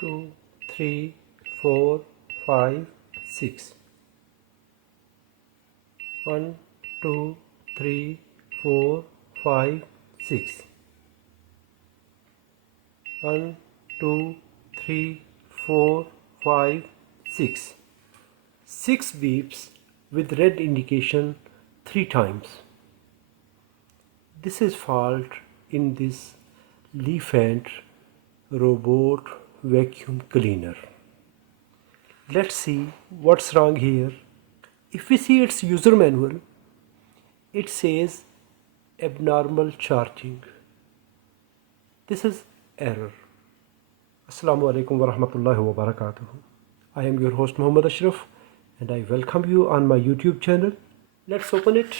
2, 3, 4, 5, 6. 1, 2, 3, 4, 5, 6. 1, 2, 3, 4, 5, 6. 6 beeps with red indication 3 times. This is fault in this Lefant robot vacuum cleaner. Let's see what's wrong here. If we see its user manual, it says abnormal charging. This is error. Assalamu alaikum wa rahmatullahi wa barakatuh. I am your host Muhammad Ashraf and I welcome you on my YouTube channel. Let's open it.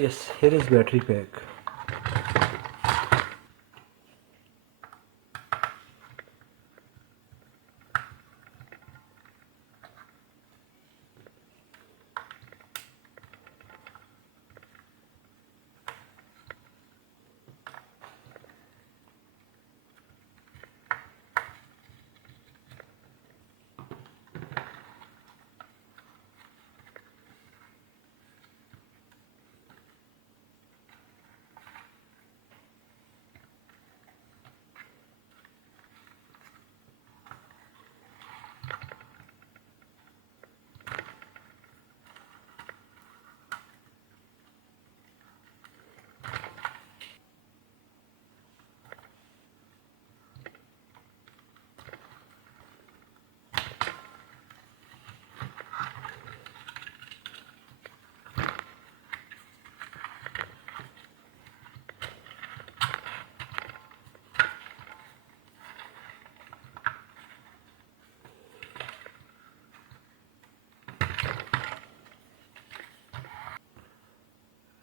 Yes, here is battery pack.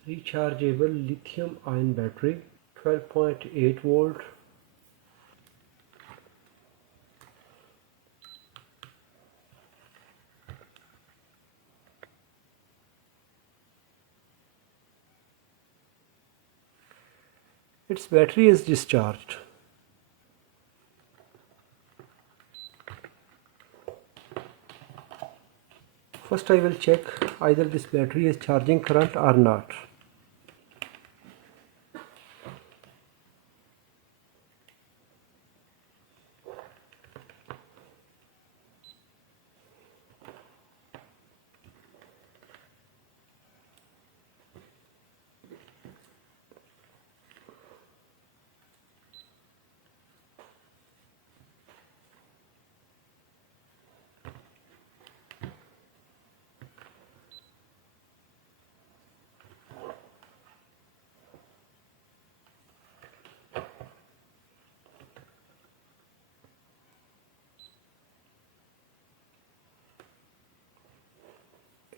Rechargeable lithium ion battery, 12.8 volt. Its battery is discharged. First I will check either this battery is charging current or not.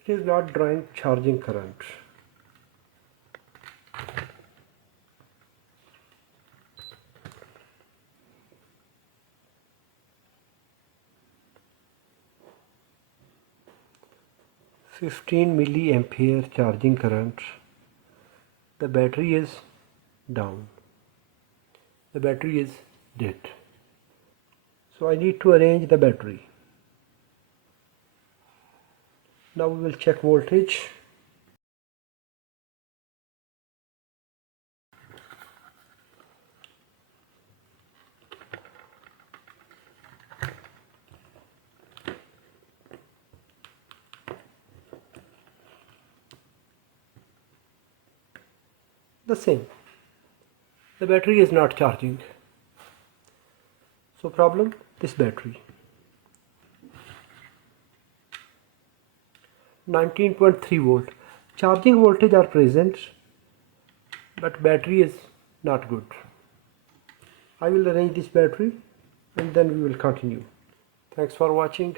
It is not drawing charging current. (15 milliampere charging current). The battery is down. The battery is dead. So I need to arrange the battery. Now we will check voltage. The same. The battery is not charging. So problem, this battery. 19.3 volt. Charging voltage are present, but battery is not good. I will arrange this battery and then we will continue. Thanks for watching.